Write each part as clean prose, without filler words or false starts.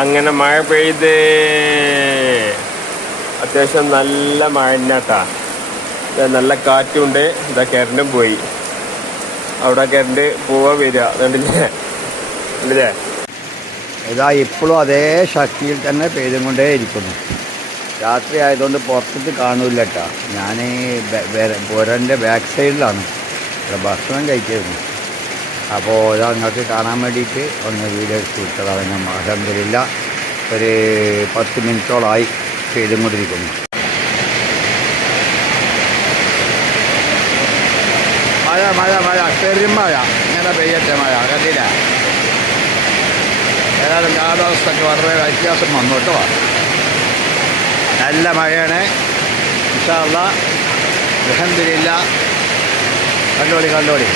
അങ്ങനെ മഴ പെയ്ത് അത്യാവശ്യം നല്ല മഴ തന്നെയാട്ടാ. നല്ല കാറ്റുണ്ട്. ഇതാ കറണ്ടും പോയി. അവിടെ കറണ്ട് പോവാ വരിക കണ്ടില്ലേ. ഇതാ ഇപ്പോഴും അതേ ശക്തിയിൽ തന്നെ പെയ്തുകൊണ്ടേ ഇരിക്കുന്നു. രാത്രി ആയതുകൊണ്ട് പുറത്തേക്ക് കാണൂല കേട്ടോ. ഞാൻ പുരൻ്റെ ബാക്ക് സൈഡിലാണ് ഇവിടെ ഭക്ഷണം കഴിച്ചിരുന്നു. അപ്പോൾ ഇതാ നിങ്ങൾക്ക് കാണാൻ വേണ്ടിയിട്ട് ഒന്ന് വീഡിയോ എടുത്ത് വിട്ടതാണ്. ഞാൻ അൽഹംദുലില്ലാ ഒരു 10 മിനിറ്റോളമായി പെയ്തും കൊണ്ടിരിക്കുന്നു. മഴ പെരുമഴ ഇങ്ങനെ പെയ്യട്ടെ. മഴ കണ്ടില്ല. ഏതായാലും കാലാവസ്ഥയ്ക്ക് വളരെ വ്യത്യാസം വന്നു കേട്ടോ. നല്ല മഴയാണ്. ഇൻഷാ അല്ലാഹ് അൽഹംദുലില്ലാ. കണ്ടോളി.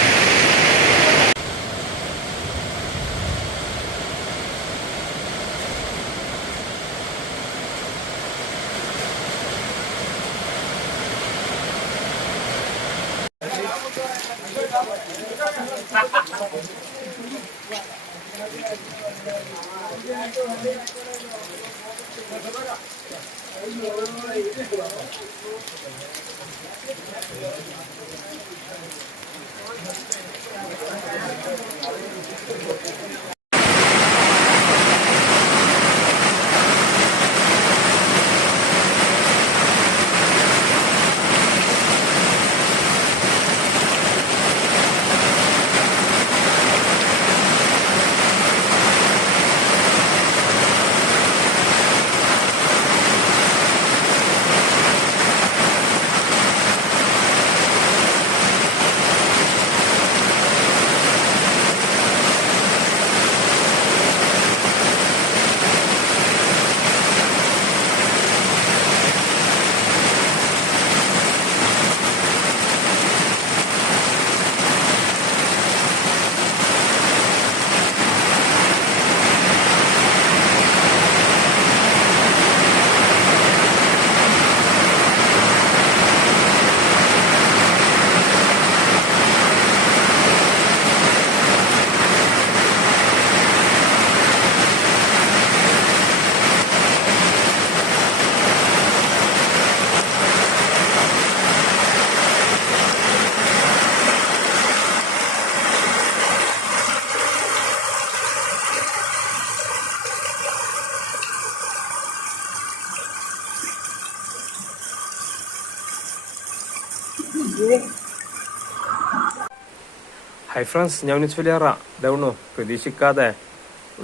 ഹൈ ഫ്രണ്ട്സ്, ഞാൻ വലിയ ഇതാവണോ പ്രതീക്ഷിക്കാതെ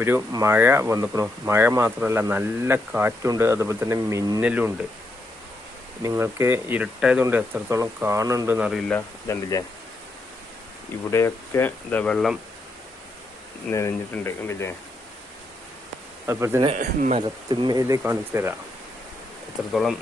ഒരു മഴ വന്നിക്കണു. മഴ മാത്രമല്ല, നല്ല കാറ്റുണ്ട്, അതുപോലെ തന്നെ മിന്നലും ഉണ്ട്. നിങ്ങൾക്ക് ഇരുട്ടായതുകൊണ്ട് എത്രത്തോളം കാണുന്നുണ്ടെന്ന് അറിയില്ല. കണ്ടില്ലേ, ഇവിടെയൊക്കെ ഇതാ വെള്ളം നനഞ്ഞിട്ടുണ്ട്. കണ്ടില്ലേ, അതുപോലെ തന്നെ മരത്തിന്മേൽ കാണിച്ചു തരാം എത്രത്തോളം